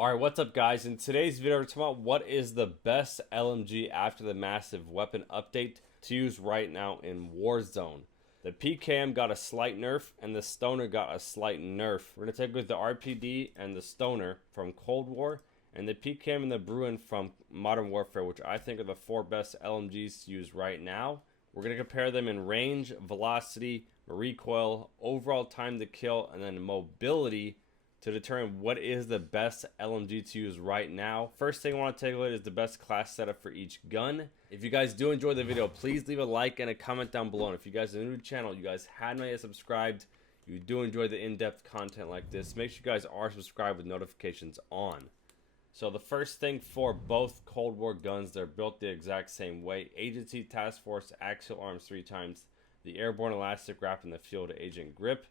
Alright, what's up guys? In today's video we're talking about what is the best LMG after the massive weapon update to use right now in Warzone. The PKM got a slight nerf and the Stoner got a slight nerf. We're going to take a look at the RPD and the Stoner from Cold War and the PKM and the Bruin from Modern Warfare, which I think are the four best LMGs to use right now. We're going to compare them in range, velocity, recoil, overall time to kill, and then mobility to determine what is the best LMG to use right now. First thing I want to take a look at is the best class setup for each gun. If you guys do enjoy the video, please leave a like and a comment down below. And if you guys are new to the channel, you guys hadn't yet subscribed, you do enjoy the in-depth content like this, make sure you guys are subscribed with notifications on. So the first thing for both Cold War guns, they're built the exact same way. Agency, Task Force, Axial Arms 3 times, the Airborne Elastic Wrap, and the Field Agent Grip.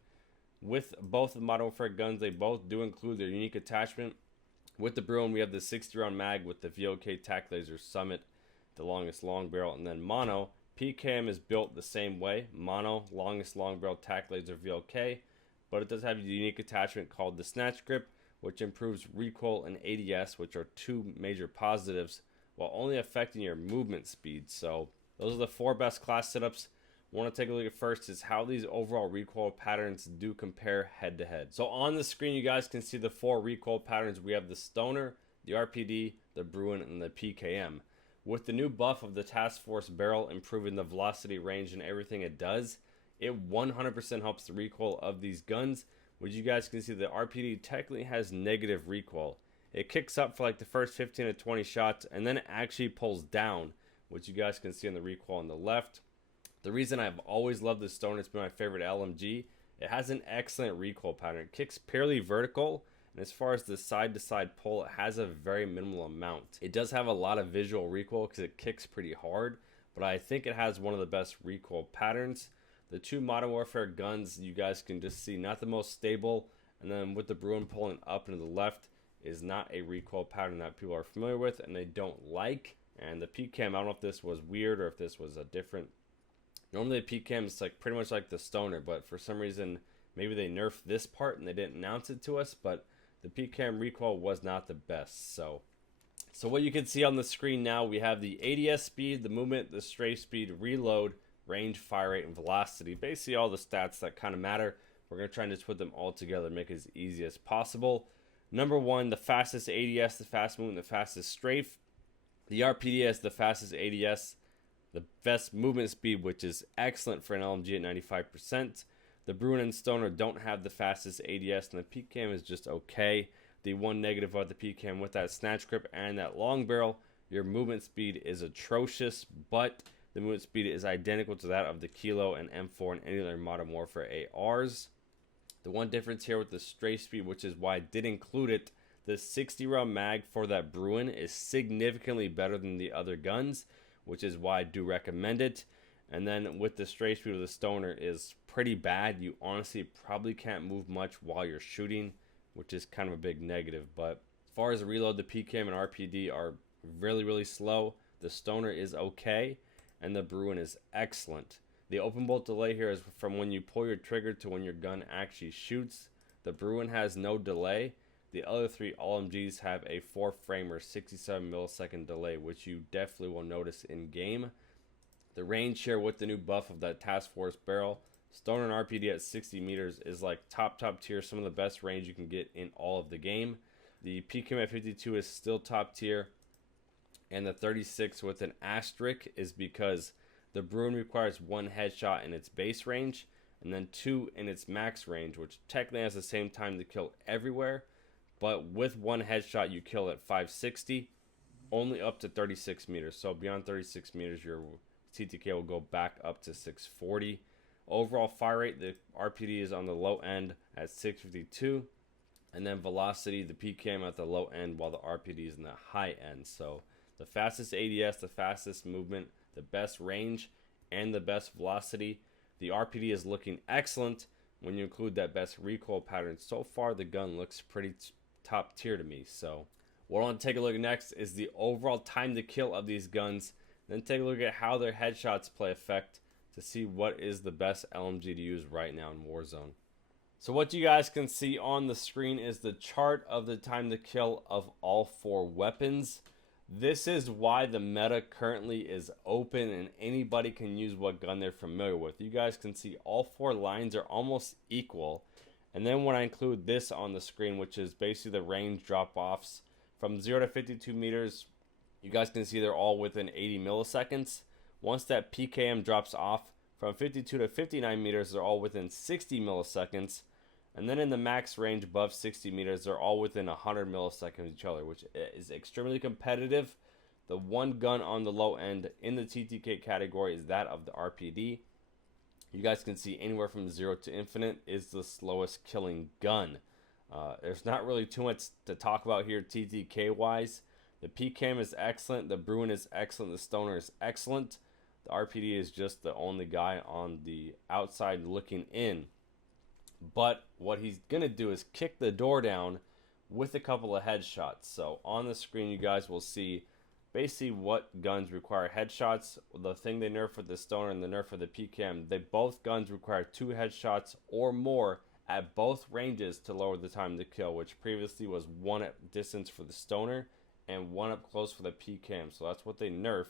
With both the Modern Warfare guns, they both do include their unique attachment. With the Bruin, we have the 60-round mag with the VOK Tac Laser Summit, the longest long barrel, and then mono. PKM is built the same way, mono, longest long barrel Tac Laser VOK, but it does have a unique attachment called the Snatch Grip, which improves recoil and ADS, which are two major positives, while only affecting your movement speed. So those are the four best class setups. Want to take a look at first is how these overall recoil patterns do compare head to head. So on the screen you guys can see the four recoil patterns. We have the Stoner, the RPD, the Bruin, and the PKM. With the new buff of the Task Force barrel improving the velocity, range, and everything it does, it 100% helps the recoil of these guns, which you guys can see the RPD technically has negative recoil. It kicks up for like the first 15 to 20 shots and then it actually pulls down, which you guys can see on the recoil on the left. The reason I've always loved the Stoner, it's been my favorite LMG, it has an excellent recoil pattern. It kicks purely vertical, and as far as the side-to-side pull, it has a very minimal amount. It does have a lot of visual recoil because it kicks pretty hard, but I think it has one of the best recoil patterns. The two Modern Warfare guns, you guys can just see, not the most stable, and then with the Bruin pulling up and to the left is not a recoil pattern that people are familiar with and they don't like. And the PKM, I don't know if this was weird or if this was a different. Normally the PKM is like pretty much like the Stoner, but for some reason maybe they nerfed this part and they didn't announce it to us, but the PKM recoil was not the best. So what you can see on the screen now, we have the ADS speed, the movement, the strafe speed, reload, range, fire rate, and velocity. Basically all the stats that kind of matter. We're going to try and just put them all together and make it as easy as possible. Number one, the fastest ADS, the fast movement, the fastest strafe. The RPD has the fastest ADS, the best movement speed, which is excellent for an LMG at 95%. The Bruin and Stoner don't have the fastest ADS, and the PKM is just okay. The one negative about the PKM with that snatch grip and that long barrel, your movement speed is atrocious, but the movement speed is identical to that of the Kilo and M4 and any other Modern Warfare ARs. The one difference here with the strafe speed, which is why I did include it, the 60-round mag for that Bruin is significantly better than the other guns, which is why I do recommend it. And then with the strafe speed of the Stoner is pretty bad. You honestly probably can't move much while you're shooting, which is kind of a big negative. But as far as the reload, the PKM and RPD are really slow. The Stoner is okay, and the Bruin is excellent. The open bolt delay here is from when you pull your trigger to when your gun actually shoots. The Bruin has no delay. The other three LMGs have a 4-frame or 67 millisecond delay, which you definitely will notice in game. The range here with the new buff of that Task Force barrel, Stoner and RPD at 60 meters is like top tier, some of the best range you can get in all of the game. The PKM at 52 is still top tier, and the 36 with an asterisk is because the Bruin requires one headshot in its base range and then two in its max range, which technically has the same time to kill everywhere. But with one headshot, you kill at 560, only up to 36 meters. So beyond 36 meters, your TTK will go back up to 640. Overall fire rate, the RPD is on the low end at 652. And then velocity, the PKM at the low end, while the RPD is in the high end. So the fastest ADS, the fastest movement, the best range, and the best velocity. The RPD is looking excellent when you include that best recoil pattern. So far, the gun looks pretty top tier to me. So what I want to take a look at next is the overall time to kill of these guns, then take a look at how their headshots play effect to see what is the best LMG to use right now in Warzone. So what you guys can see on the screen is the chart of the time to kill of all 4 weapons. This is why the meta currently is open and anybody can use what gun they're familiar with. You guys can see all 4 lines are almost equal. And then when I include this on the screen, which is basically the range drop-offs from 0 to 52 meters, you guys can see they're all within 80 milliseconds. Once that PKM drops off from 52 to 59 meters, they're all within 60 milliseconds. And then in the max range above 60 meters, they're all within 100 milliseconds of each other, which is extremely competitive. The one gun on the low end in the TTK category is that of the RPD. You guys can see anywhere from 0 to infinite is the slowest killing gun. There's not really too much to talk about here TTK wise. The PKM is excellent, the Bruin is excellent, the Stoner is excellent. The RPD is just the only guy on the outside looking in. But what he's going to do is kick the door down with a couple of headshots. So on the screen you guys will see basically what guns require headshots. The thing they nerf for the Stoner and the nerf for the PKM, both guns require 2 headshots or more at both ranges to lower the time to kill, which previously was 1 at distance for the Stoner and 1 up close for the PKM. So that's what they nerfed.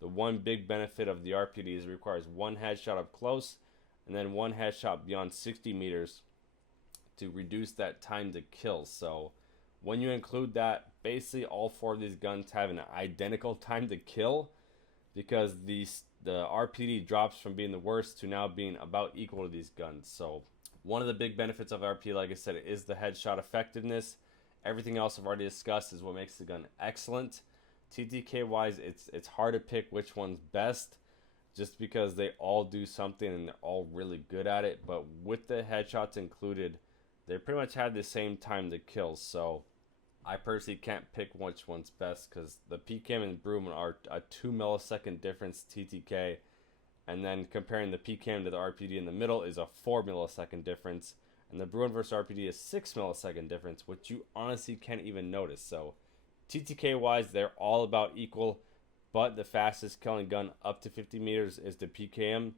The one big benefit of the RPD is it requires 1 headshot up close and then 1 headshot beyond 60 meters to reduce that time to kill. So when you include that, basically all 4 of these guns have an identical time to kill because the RPD drops from being the worst to now being about equal to these guns. So one of the big benefits of RPD, like I said, is the headshot effectiveness. Everything else I've already discussed is what makes the gun excellent. TTK wise, it's hard to pick which one's best, just because they all do something and they're all really good at it. But with the headshots included, they pretty much have the same time to kill. So I personally can't pick which one's best because the PKM and Broom are a 2 millisecond difference TTK. And then comparing the PKM to the RPD in the middle is a 4 millisecond difference. And the Bruin versus RPD is 6 millisecond difference, which you honestly can't even notice. So TTK wise, they're all about equal. But the fastest killing gun up to 50 meters is the PKM,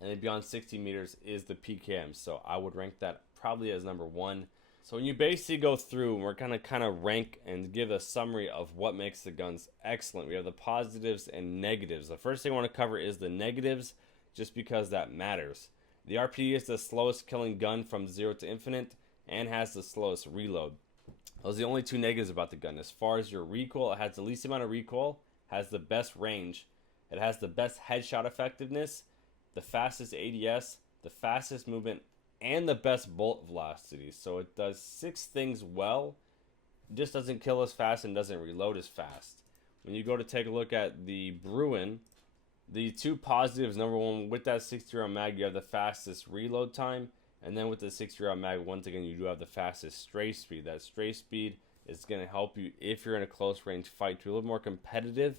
and then beyond 60 meters is the PKM. So I would rank that probably as number 1. So when you basically go through, we're gonna kind of rank and give a summary of what makes the guns excellent. We have the positives and negatives. The first thing I want to cover is the negatives, just because that matters. The RPD is the slowest killing gun from 0 to infinite and has the slowest reload. Those are the only 2 negatives about the gun. As far as your recoil, it has the least amount of recoil, has the best range, it has the best headshot effectiveness, the fastest ADS, the fastest movement, and the best bullet velocity. So it does 6 things well. It just doesn't kill as fast and doesn't reload as fast. When you go to take a look at the Bruin, the 2 positives, number 1, with that 60-round mag, you have the fastest reload time. And then with the 60-round mag, once again, you do have the fastest stray speed. That stray speed is going to help you if you're in a close range fight to be a little more competitive,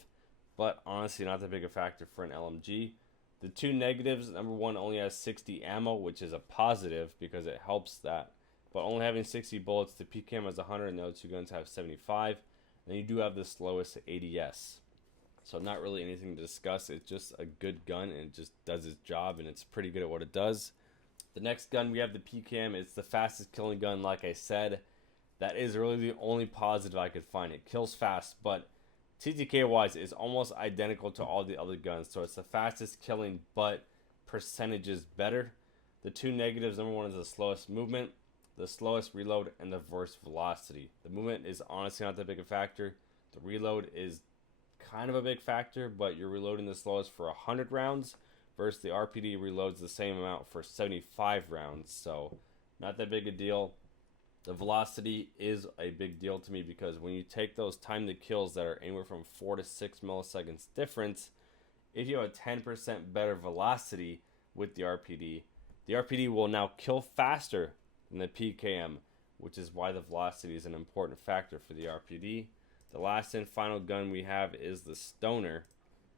but honestly not that big a factor for an LMG. The 2 negatives, number 1 only has 60 ammo, which is a positive because it helps that. But only having 60 bullets, the PKM has 100 and the other 2 guns have 75. And you do have the slowest ADS. So not really anything to discuss. It's just a good gun and it just does its job and it's pretty good at what it does. The next gun we have the PKM. It's the fastest killing gun, like I said. That is really the only positive I could find. It kills fast, but TTK wise is almost identical to all the other guns. So it's the fastest killing, but percentage is better. The 2 negatives, number 1 is the slowest movement, the slowest reload, and the worst velocity. The movement is honestly not that big a factor. The reload is kind of a big factor, but you're reloading the slowest for 100 rounds versus the RPD reloads the same amount for 75 rounds. So not that big a deal. The velocity is a big deal to me because when you take those time to kills that are anywhere from 4 to 6 milliseconds difference, if you have a 10% better velocity with the RPD will now kill faster than the PKM, which is why the velocity is an important factor for the RPD. The last and final gun we have is the Stoner.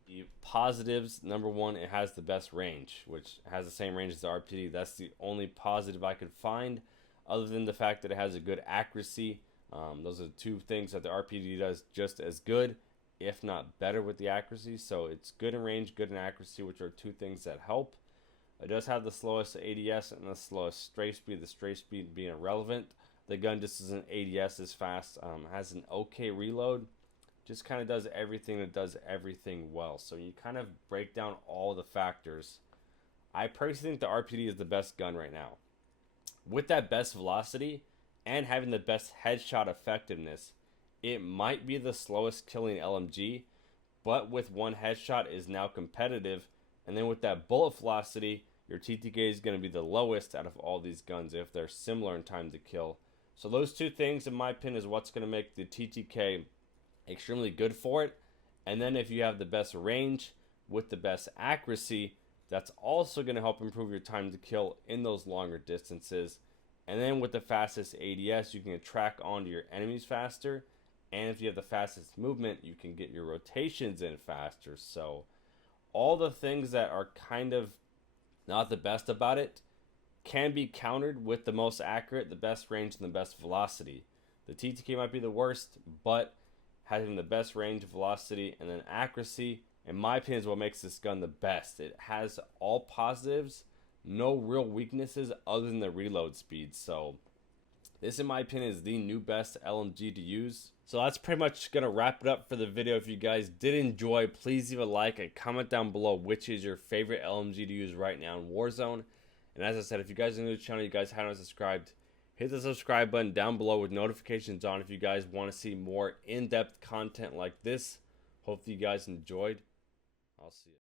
The positives, number 1, it has the best range, which has the same range as the RPD. That's the only positive I could find, other than the fact that it has a good accuracy. Those are the 2 things that the RPD does just as good, if not better with the accuracy. So it's good in range, good in accuracy, which are 2 things that help. It does have the slowest ADS and the slowest strafe speed, the strafe speed being irrelevant. The gun just isn't ADS as fast, has an okay reload, just kind of does everything, it does everything well. So you kind of break down all the factors. I personally think the RPD is the best gun right now. With that best velocity and having the best headshot effectiveness, it might be the slowest killing LMG, but with one headshot is now competitive. And then with that bullet velocity, your TTK is going to be the lowest out of all these guns if they're similar in time to kill. So those two things, in my opinion, is what's going to make the TTK extremely good for it. And then if you have the best range with the best accuracy, that's also going to help improve your time to kill in those longer distances. And then with the fastest ADS, you can track onto your enemies faster. And if you have the fastest movement, you can get your rotations in faster. So all the things that are kind of not the best about it can be countered with the most accurate, the best range, and the best velocity. The TTK might be the worst, but having the best range, velocity, and then accuracy, in my opinion, is what makes this gun the best. It has all positives, no real weaknesses other than the reload speed. So this, in my opinion, is the new best LMG to use. So that's pretty much going to wrap it up for the video. If you guys did enjoy, please leave a like and comment down below which is your favorite LMG to use right now in Warzone. And as I said, if you guys are new to the channel, you guys haven't subscribed, hit the subscribe button down below with notifications on if you guys want to see more in-depth content like this. Hopefully you guys enjoyed. I'll see you.